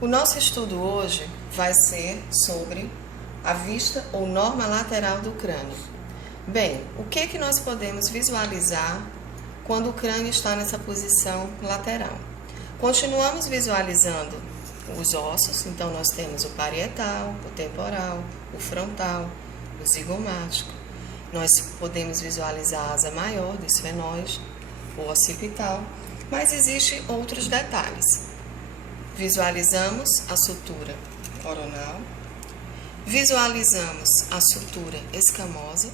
O nosso estudo hoje vai ser sobre a vista ou norma lateral do crânio. Bem, o que nós podemos visualizar quando o crânio está nessa posição lateral? Continuamos visualizando os ossos, então nós temos o parietal, o temporal, o frontal, o zigomático. Nós podemos visualizar a asa maior do esfenóide, o occipital, mas existem outros detalhes. Visualizamos a sutura coronal, visualizamos a sutura escamosa,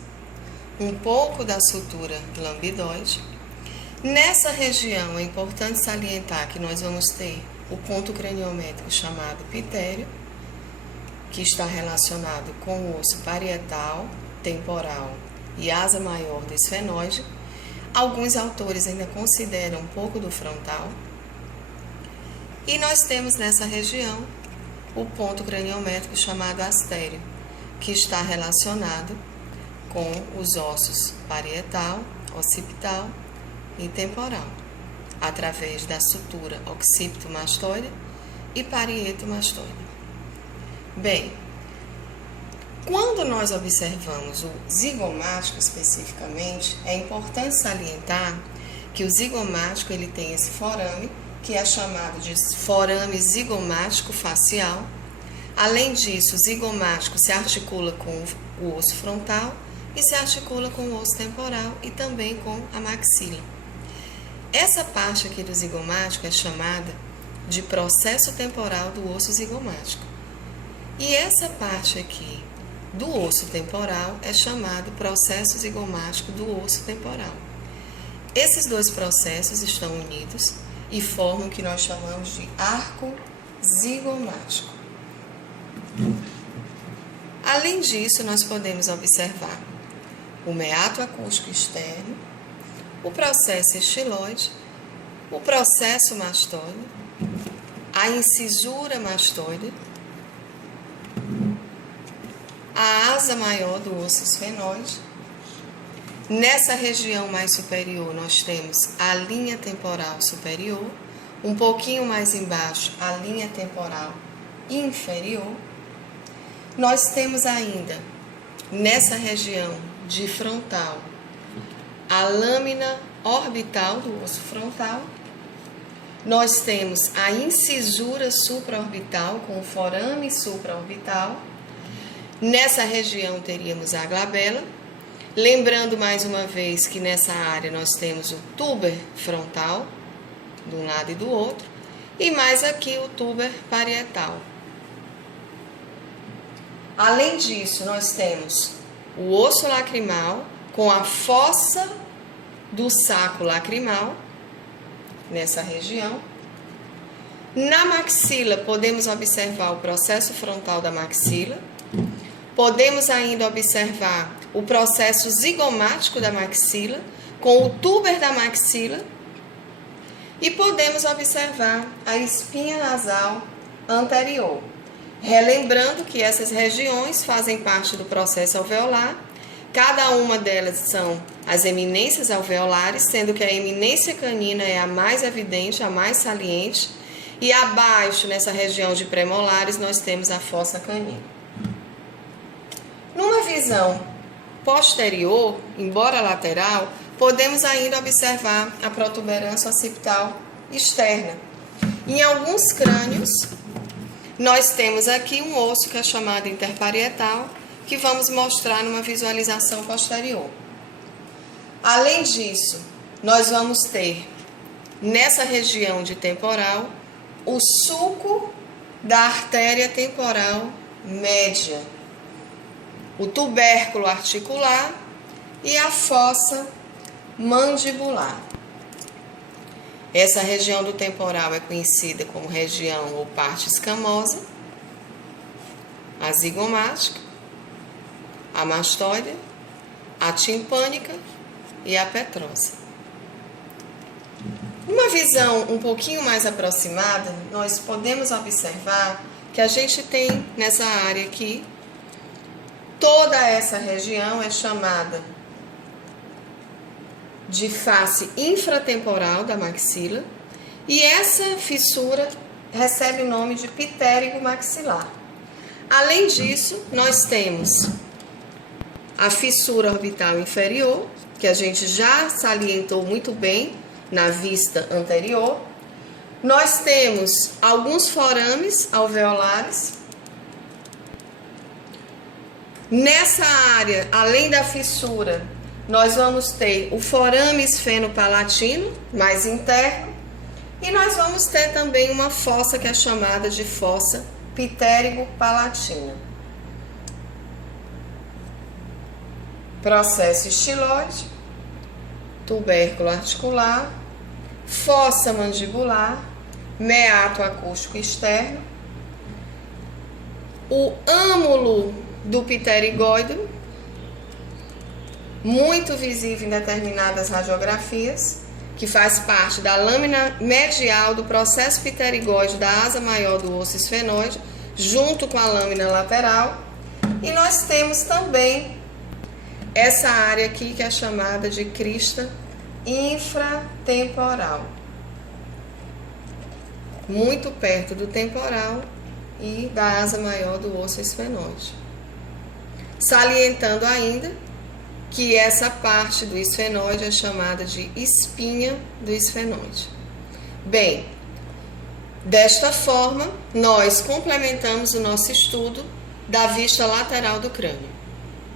um pouco da sutura lambidoide. Nessa região é importante salientar que nós vamos ter o ponto craniométrico chamado pitério, que está relacionado com o osso parietal, temporal e asa maior do esfenóide. Alguns autores ainda consideram um pouco do frontal. E nós temos nessa região o ponto craniométrico chamado astério, que está relacionado com os ossos parietal, occipital e temporal, através da sutura occipito-mastoide e parieto-mastoide. Bem, quando nós observamos o zigomático especificamente, é importante salientar que o zigomático ele tem esse forame, que é chamado de forame zigomático facial. Além disso, o zigomático se articula com o osso frontal e se articula com o osso temporal e também com a maxila. Essa parte aqui do zigomático é chamada de processo temporal do osso zigomático. E essa parte aqui do osso temporal é chamado processo zigomático do osso temporal. Esses dois processos estão unidos e formam o que nós chamamos de arco zigomático. Além disso, nós podemos observar o meato acústico externo, o processo estiloide, o processo mastoide, a incisura mastoide, a asa maior do osso esfenóide. Nessa região mais superior, nós temos a linha temporal superior, um pouquinho mais embaixo, a linha temporal inferior. Nós temos ainda, nessa região de frontal, a lâmina orbital do osso frontal. Nós temos a incisura supraorbital com o forame supraorbital. Nessa região teríamos a glabela. Lembrando mais uma vez que nessa área nós temos o túber frontal, de um lado e do outro, e mais aqui o túber parietal. Além disso, nós temos o osso lacrimal com a fossa do saco lacrimal, nessa região. Na maxila, podemos observar o processo frontal da maxila. Podemos ainda observar o processo zigomático da maxila, com o túber da maxila, e podemos observar a espinha nasal anterior. Relembrando que essas regiões fazem parte do processo alveolar, cada uma delas são as eminências alveolares, sendo que a eminência canina é a mais evidente, a mais saliente, e abaixo, nessa região de premolares, nós temos a fossa canina. Numa visão posterior, embora lateral, podemos ainda observar a protuberância occipital externa. Em alguns crânios, nós temos aqui um osso que é chamado interparietal, que vamos mostrar numa visualização posterior. Além disso, nós vamos ter, nessa região de temporal, o sulco da artéria temporal média, o tubérculo articular e a fossa mandibular. Essa região do temporal é conhecida como região ou parte escamosa, a zigomática, a mastoide, a timpânica e a petrosa. Uma visão um pouquinho mais aproximada, nós podemos observar que a gente tem nessa área aqui, toda essa região é chamada de face infratemporal da maxila, e essa fissura recebe o nome de pitérigo maxilar. Além disso, nós temos a fissura orbital inferior, que a gente já salientou muito bem na vista anterior. Nós temos alguns forames alveolares. Nessa área, além da fissura, nós vamos ter o forame esfenopalatino, mais interno, e nós vamos ter também uma fossa que é chamada de fossa pitérigo-palatina. Processo estiloide, tubérculo articular, fossa mandibular, meato acústico externo, o âmulo do pterigóide, muito visível em determinadas radiografias, que faz parte da lâmina medial do processo pterigóide da asa maior do osso esfenóide, junto com a lâmina lateral. E nós temos também essa área aqui que é chamada de crista infratemporal, muito perto do temporal e da asa maior do osso esfenóide. Salientando ainda que essa parte do esfenóide é chamada de espinha do esfenóide. Bem, desta forma, nós complementamos o nosso estudo da vista lateral do crânio.